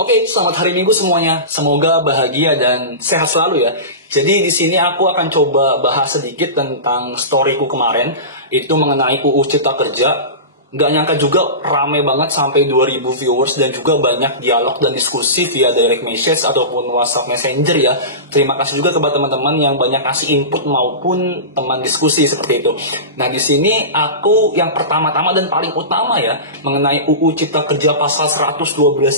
Oke, selamat hari Minggu semuanya. Semoga bahagia dan sehat selalu ya. Jadi di sini aku akan coba bahas sedikit tentang storyku kemarin, itu mengenai UU Cipta Kerja. Nggak nyangka juga rame banget sampai 2000 viewers dan juga banyak dialog dan diskusi via direct message ataupun WhatsApp Messenger ya. Terima kasih juga kepada teman-teman yang banyak kasih input maupun teman diskusi seperti itu. Nah, di sini aku yang pertama-tama dan paling utama ya mengenai UU Cipta Kerja pasal 112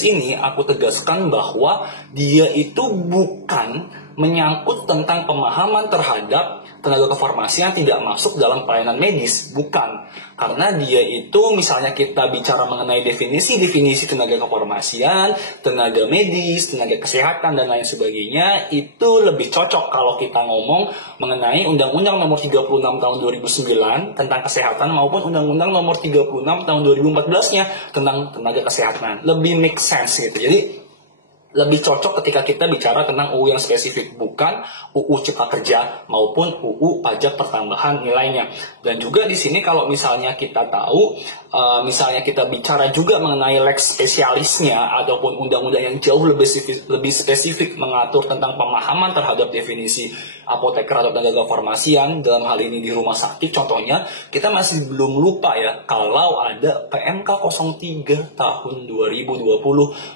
ini aku tegaskan bahwa dia itu bukan menyangkut tentang pemahaman terhadap tenaga kefarmasian tidak masuk dalam pelayanan medis, bukan. Karena dia itu misalnya kita bicara mengenai definisi tenaga kefarmasian, tenaga medis, tenaga kesehatan dan lain sebagainya, itu lebih cocok kalau kita ngomong mengenai Undang-Undang Nomor 36 Tahun 2009 tentang kesehatan maupun Undang-Undang Nomor 36 Tahun 2014-nya tentang tenaga kesehatan. Lebih make sense gitu. Jadi lebih cocok ketika kita bicara tentang UU yang spesifik, bukan UU Cipta Kerja maupun UU Pajak Pertambahan Nilainya. Dan juga di sini kalau misalnya kita tahu, misalnya kita bicara juga mengenai lex spesialisnya ataupun undang-undang yang jauh lebih spesifik mengatur tentang pemahaman terhadap definisi apoteker atau tenaga kefarmasian dalam hal ini di rumah sakit. Contohnya, kita masih belum lupa ya kalau ada PMK 03 tahun 2020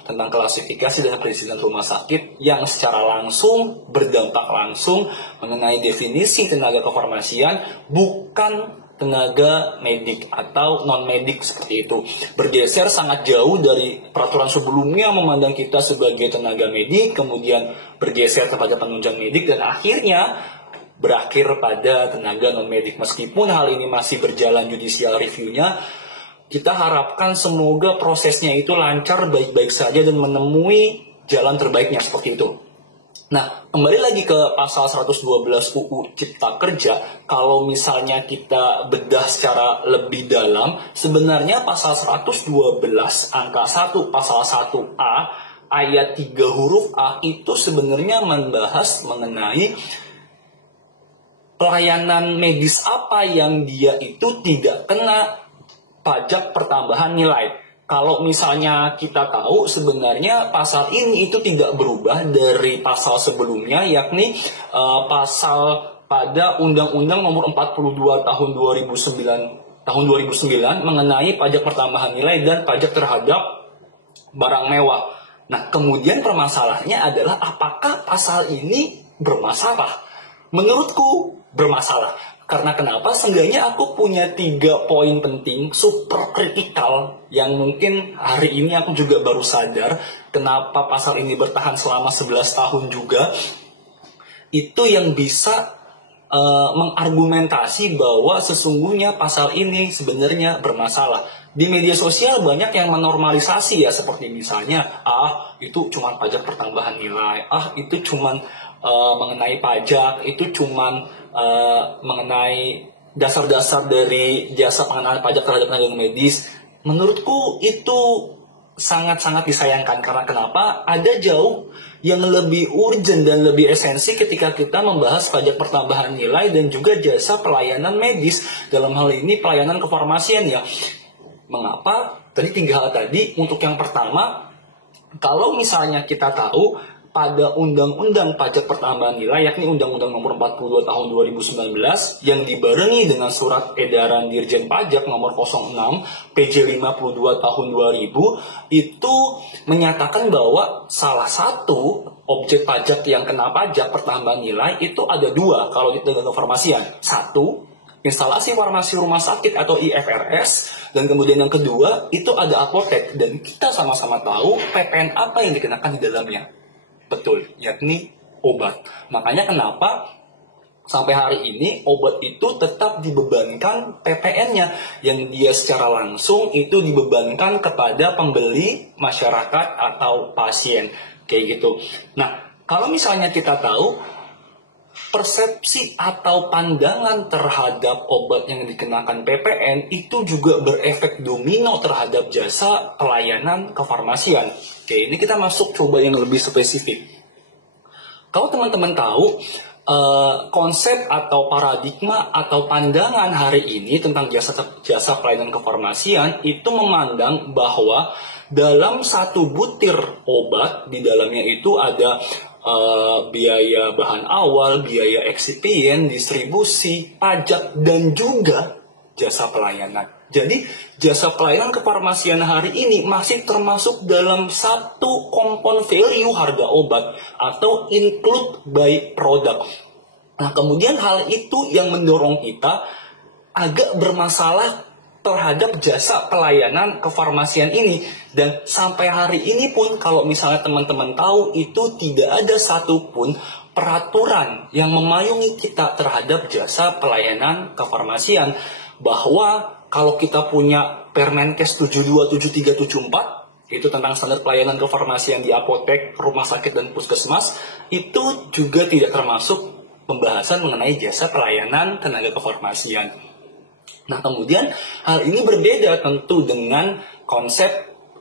tentang klasifikasi dan perizinan rumah sakit yang secara langsung berdampak langsung mengenai definisi tenaga kefarmasian bukan tenaga medik atau non-medik seperti itu. Bergeser sangat jauh dari peraturan sebelumnya memandang kita sebagai tenaga medik, kemudian bergeser kepada penunjang medik dan akhirnya berakhir pada tenaga non-medik. Meskipun hal ini masih berjalan judicial review-nya, kita harapkan semoga prosesnya itu lancar, baik-baik saja dan menemui jalan terbaiknya seperti itu. Nah, kembali lagi ke pasal 112 UU Cipta Kerja, kalau misalnya kita bedah secara lebih dalam, sebenarnya pasal 112 angka 1 pasal 1A ayat 3 huruf A itu sebenarnya membahas mengenai pelayanan medis apa yang dia itu tidak kena pajak pertambahan nilai. Kalau misalnya kita tahu sebenarnya pasal ini itu tidak berubah dari pasal sebelumnya, yakni pasal pada Undang-Undang Nomor 42 Tahun 2009 mengenai pajak pertambahan nilai dan pajak terhadap barang mewah. Nah, kemudian permasalahannya adalah apakah pasal ini bermasalah? Menurutku bermasalah. Karena kenapa? Seenggaknya aku punya 3 poin penting, super kritikal, yang mungkin hari ini aku juga baru sadar kenapa pasal ini bertahan selama 11 tahun juga. Itu yang bisa mengargumentasi bahwa sesungguhnya pasal ini sebenarnya bermasalah. Di media sosial banyak yang menormalisasi ya, seperti misalnya, itu cuma pajak pertambahan nilai, itu cuma mengenai pajak, itu cuma mengenai dasar-dasar dari jasa pengenaan pajak terhadap tenaga medis. Menurutku itu sangat-sangat disayangkan. Karena kenapa? Ada jauh yang lebih urgent dan lebih esensi ketika kita membahas pajak pertambahan nilai dan juga jasa pelayanan medis. Dalam hal ini pelayanan kefarmasian ya. Mengapa? Tadi 3 hal tadi. Untuk yang pertama, kalau misalnya kita tahu pada Undang-Undang Pajak Pertambahan Nilai, yakni Undang-Undang Nomor 42 Tahun 2019 yang dibarengi dengan Surat Edaran Dirjen Pajak Nomor 06 PJ 52 Tahun 2000, itu menyatakan bahwa salah satu objek pajak yang kena pajak pertambahan nilai itu ada 2 kalau di tenaga kefarmasian. 1, instalasi farmasi rumah sakit atau IFRS, dan kemudian yang kedua itu ada apotek, dan kita sama-sama tahu PPN apa yang dikenakan di dalamnya. Betul, yakni obat. Makanya kenapa sampai hari ini obat itu tetap dibebankan PPN-nya, yang dia secara langsung itu dibebankan kepada pembeli, masyarakat atau pasien, kayak gitu. Nah, kalau misalnya kita tahu persepsi atau pandangan terhadap obat yang dikenakan PPN itu juga berefek domino terhadap jasa pelayanan kefarmasian. Oke, ini kita masuk coba yang lebih spesifik. Kalau teman-teman tahu, konsep atau paradigma atau pandangan hari ini tentang jasa pelayanan kefarmasian itu memandang bahwa Dalam satu butir obat, di dalamnya itu ada biaya bahan awal, biaya eksipien, distribusi, pajak, dan juga jasa pelayanan. Jadi jasa pelayanan kefarmasian hari ini masih termasuk dalam satu kompon value harga obat atau include by product. Nah, kemudian hal itu yang mendorong kita agak bermasalah terhadap jasa pelayanan kefarmasian ini. Dan sampai hari ini pun kalau misalnya teman-teman tahu, itu tidak ada satupun peraturan yang memayungi kita terhadap jasa pelayanan kefarmasian. Bahwa kalau kita punya Permenkes 727374 itu tentang standar pelayanan kefarmasian di apotek, rumah sakit, dan puskesmas, itu juga tidak termasuk pembahasan mengenai jasa pelayanan tenaga kefarmasian. Nah, kemudian hal ini berbeda tentu dengan konsep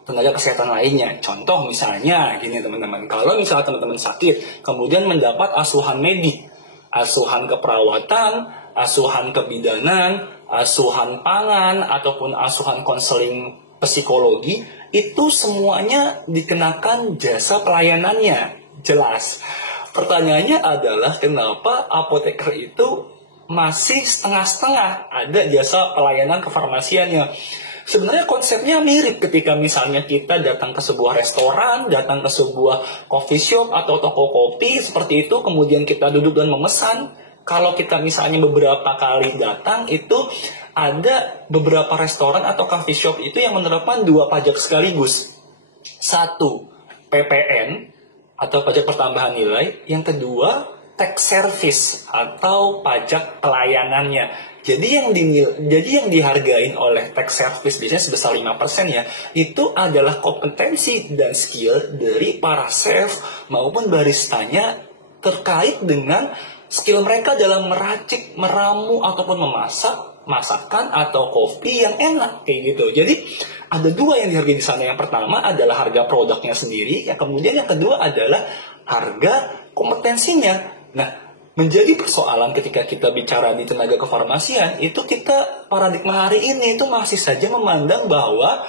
tenaga kesehatan lainnya. Contoh misalnya gini teman-teman, kalau misalnya teman-teman sakit, kemudian mendapat asuhan medik, asuhan keperawatan, asuhan kebidanan, asuhan pangan, ataupun asuhan konseling psikologi, itu semuanya dikenakan jasa pelayanannya. Jelas. Pertanyaannya adalah kenapa apoteker itu masih setengah-setengah ada jasa pelayanan kefarmasiannya. Sebenarnya konsepnya mirip ketika misalnya kita datang ke sebuah restoran, datang ke sebuah coffee shop atau toko kopi seperti itu, kemudian kita duduk dan memesan. Kalau kita misalnya beberapa kali datang, itu ada beberapa restoran atau coffee shop itu yang menerapkan dua pajak sekaligus. Satu, PPN atau pajak pertambahan nilai. Yang kedua, tax service atau pajak pelayanannya. Jadi yang dihargain oleh tax service biasanya sebesar 5% ya, itu adalah kompetensi dan skill dari para chef maupun baristanya terkait dengan skill mereka dalam meracik, meramu, ataupun memasak masakan atau kopi yang enak kayak gitu. Jadi ada dua yang dihargai di sana. Yang pertama adalah harga produknya sendiri, yang kemudian yang kedua adalah harga kompetensinya. Nah, menjadi persoalan ketika kita bicara di tenaga kefarmasian, itu kita paradigma hari ini itu masih saja memandang bahwa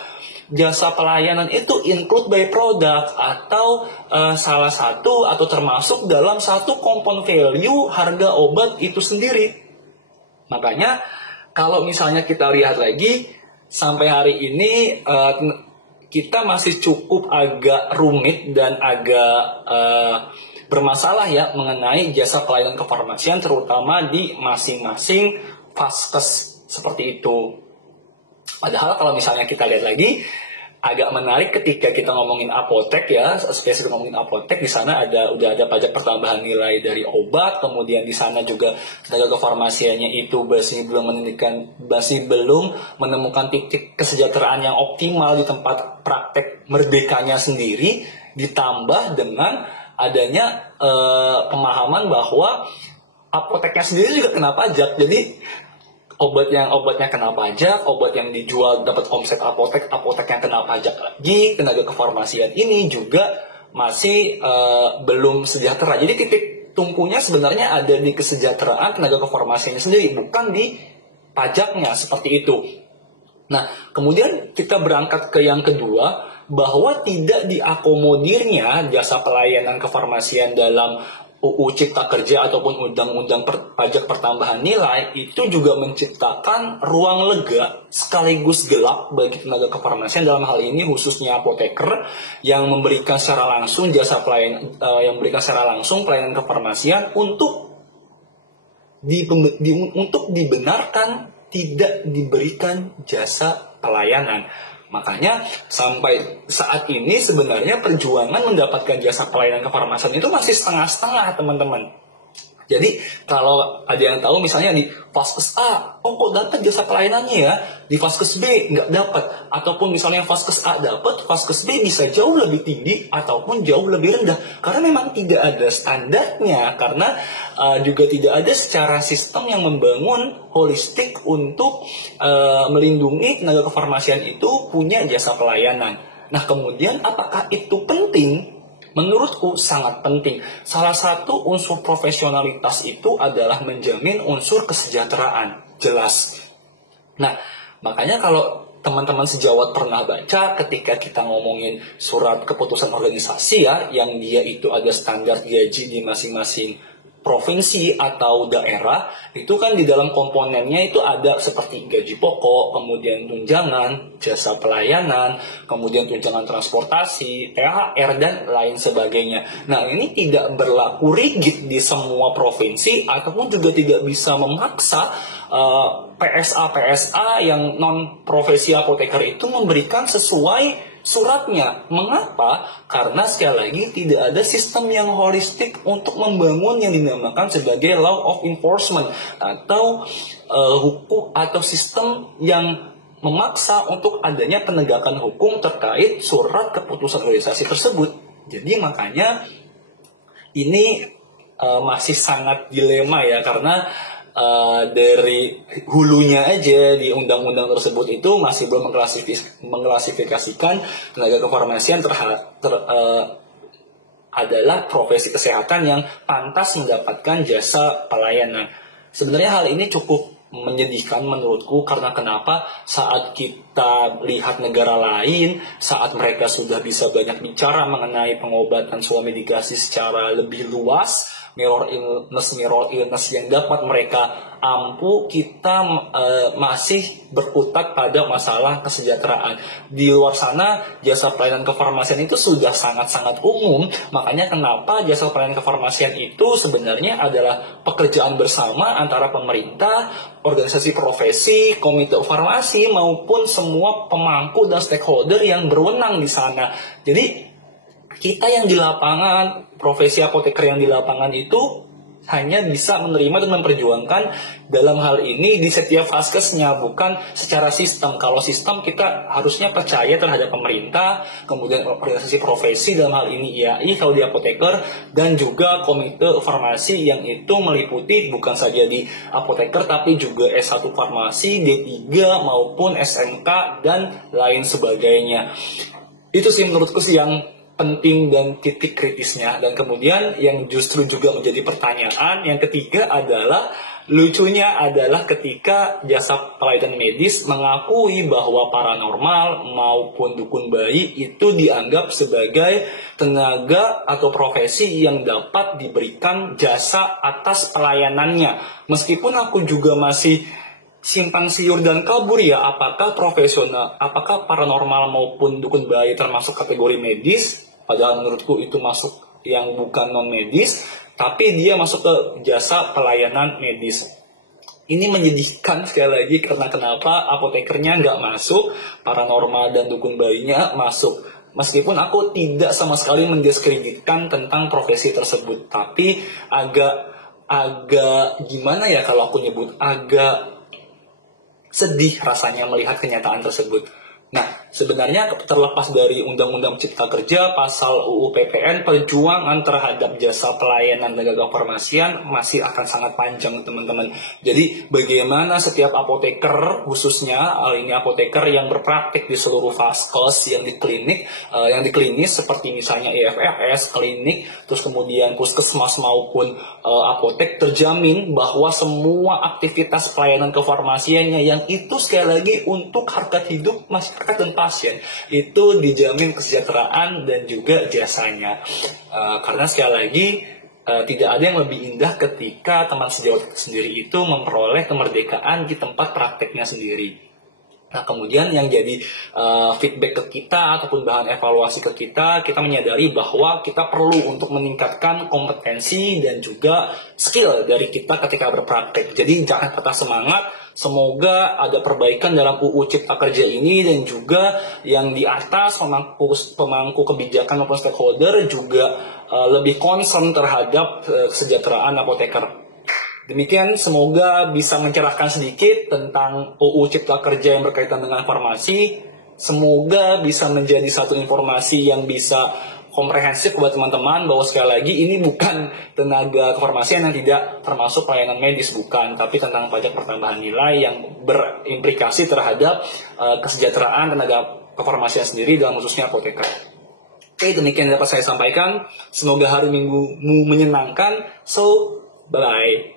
jasa pelayanan itu include by product atau salah satu atau termasuk dalam satu kompon value harga obat itu sendiri. Makanya kalau misalnya kita lihat lagi sampai hari ini kita masih cukup agak rumit dan agak bermasalah ya mengenai jasa pelayanan kefarmasian, terutama di masing-masing vaskes seperti itu. Padahal kalau misalnya kita lihat lagi, agak menarik ketika kita ngomongin apotek ya, spesifik ngomongin apotek, di sana udah ada pajak pertambahan nilai dari obat, kemudian di sana juga tenaga kefarmasiannya itu masih belum menemukan titik kesejahteraan yang optimal di tempat praktek merdekanya sendiri, ditambah dengan adanya pemahaman bahwa apoteknya sendiri juga kena pajak. Jadi obatnya kena pajak, obat yang dijual dapat omset apoteknya kena pajak lagi, tenaga kefarmasian ini juga masih belum sejahtera. Jadi titik tumpunya sebenarnya ada di kesejahteraan tenaga kefarmasiannya sendiri, bukan di pajaknya seperti itu. Nah, kemudian kita berangkat ke yang kedua, bahwa tidak diakomodirnya jasa pelayanan kefarmasian dalam UU Cipta Kerja ataupun Undang-Undang Pajak Pertambahan Nilai itu juga menciptakan ruang lega sekaligus gelap bagi tenaga kefarmasian, dalam hal ini khususnya apoteker yang memberikan secara langsung pelayanan kefarmasian untuk dibenarkan tidak diberikan jasa pelayanan. Makanya sampai saat ini sebenarnya perjuangan mendapatkan jasa pelayanan kefarmasian itu masih setengah-setengah teman-teman. Jadi kalau ada yang tahu misalnya di Vaskes A, kok dapat jasa pelayanannya ya, di Vaskes B nggak dapat. Ataupun misalnya Vaskes A dapat, Vaskes B bisa jauh lebih tinggi ataupun jauh lebih rendah. Karena memang tidak ada standarnya, karena juga tidak ada secara sistem yang membangun holistik untuk melindungi tenaga kefarmasian itu punya jasa pelayanan. Nah kemudian apakah itu penting? Menurutku sangat penting. Salah satu unsur profesionalitas itu adalah menjamin unsur kesejahteraan. Jelas. Nah, makanya kalau teman-teman sejawat pernah baca ketika kita ngomongin surat keputusan organisasi ya, yang dia itu ada standar gaji di masing-masing provinsi atau daerah, itu kan di dalam komponennya itu ada seperti gaji pokok, kemudian tunjangan, jasa pelayanan, kemudian tunjangan transportasi, THR, dan lain sebagainya. Nah, ini tidak berlaku rigid di semua provinsi ataupun juga tidak bisa memaksa PSA yang non profesi apoteker itu memberikan sesuai suratnya. Mengapa? Karena sekali lagi tidak ada sistem yang holistik untuk membangun yang dinamakan sebagai law of enforcement atau hukum atau sistem yang memaksa untuk adanya penegakan hukum terkait surat keputusan organisasi tersebut. Jadi makanya ini masih sangat dilema ya, karena dari hulunya aja di undang-undang tersebut itu masih belum mengklasifikasikan tenaga kefarmasian adalah profesi kesehatan yang pantas mendapatkan jasa pelayanan. Sebenarnya hal ini cukup menyedihkan menurutku, karena kenapa? Saat kita lihat negara lain, saat mereka sudah bisa banyak bicara mengenai pengobatan swamedikasi secara lebih luas, mirror illness yang dapat mereka ampuh, kita masih berkutat pada masalah kesejahteraan. Di luar sana jasa pelayanan kefarmasian itu sudah sangat-sangat umum. Makanya kenapa jasa pelayanan kefarmasian itu sebenarnya adalah pekerjaan bersama antara pemerintah, organisasi profesi, komite farmasi, maupun semua pemangku dan stakeholder yang berwenang di sana. Jadi kita yang di lapangan, profesi apoteker yang di lapangan itu hanya bisa menerima dan memperjuangkan dalam hal ini di setiap vaskesnya, bukan secara sistem. Kalau sistem kita harusnya percaya terhadap pemerintah, kemudian organisasi profesi dalam hal ini IAI kalau di apoteker, dan juga komite farmasi yang itu meliputi bukan saja di apoteker tapi juga S1 farmasi, D3 maupun SMK dan lain sebagainya. Itu sih menurutku sih yang penting dan titik kritisnya. Dan kemudian yang justru juga menjadi pertanyaan yang ketiga adalah, lucunya adalah ketika jasa pelayanan medis mengakui bahwa paranormal maupun dukun bayi itu dianggap sebagai tenaga atau profesi yang dapat diberikan jasa atas pelayanannya. Meskipun aku juga masih simpang siur dan kabur ya, apakah paranormal maupun dukun bayi termasuk kategori medis. Padahal menurutku itu masuk yang bukan non medis, tapi dia masuk ke jasa pelayanan medis. Ini menyedihkan sekali lagi, karena kenapa apotekernya nggak masuk, paranormal dan dukun bayinya masuk. Meskipun aku tidak sama sekali mendiskreditkan tentang profesi tersebut, tapi agak gimana ya kalau aku nyebut, agak sedih rasanya melihat kenyataan tersebut. Nah, sebenarnya terlepas dari Undang-Undang Cipta Kerja, pasal UU PPN, perjuangan terhadap jasa pelayanan tenaga kefarmasian masih akan sangat panjang, teman-teman. Jadi, bagaimana setiap apoteker, khususnya ini apoteker yang berpraktik di seluruh vaskes yang di klinis seperti misalnya IFRS, klinik, terus kemudian puskesmas maupun apotek, terjamin bahwa semua aktivitas pelayanan kefarmasiannya yang itu sekali lagi untuk harkat hidup masyarakat dan pasien itu dijamin kesejahteraan dan juga jasanya. Karena sekali lagi tidak ada yang lebih indah ketika teman sejawat sendiri itu memperoleh kemerdekaan di tempat prakteknya sendiri. Nah, kemudian yang jadi feedback ke kita ataupun bahan evaluasi ke kita menyadari bahwa kita perlu untuk meningkatkan kompetensi dan juga skill dari kita ketika berpraktek. Jadi jangan patah semangat. Semoga ada perbaikan dalam UU Cipta Kerja ini, dan juga yang di atas pemangku kebijakan maupun stakeholder juga lebih concern terhadap kesejahteraan apoteker. Demikian, semoga bisa mencerahkan sedikit tentang UU Cipta Kerja yang berkaitan dengan farmasi. Semoga bisa menjadi satu informasi yang bisa komprehensif buat teman-teman, bahwa sekali lagi ini bukan tenaga kefarmasian yang tidak termasuk pelayanan medis, bukan, tapi tentang pajak pertambahan nilai yang berimplikasi terhadap kesejahteraan tenaga kefarmasian sendiri, dalam khususnya apoteker. Oke, demikian yang dapat saya sampaikan. Semoga hari Minggumu menyenangkan. So, bye-bye.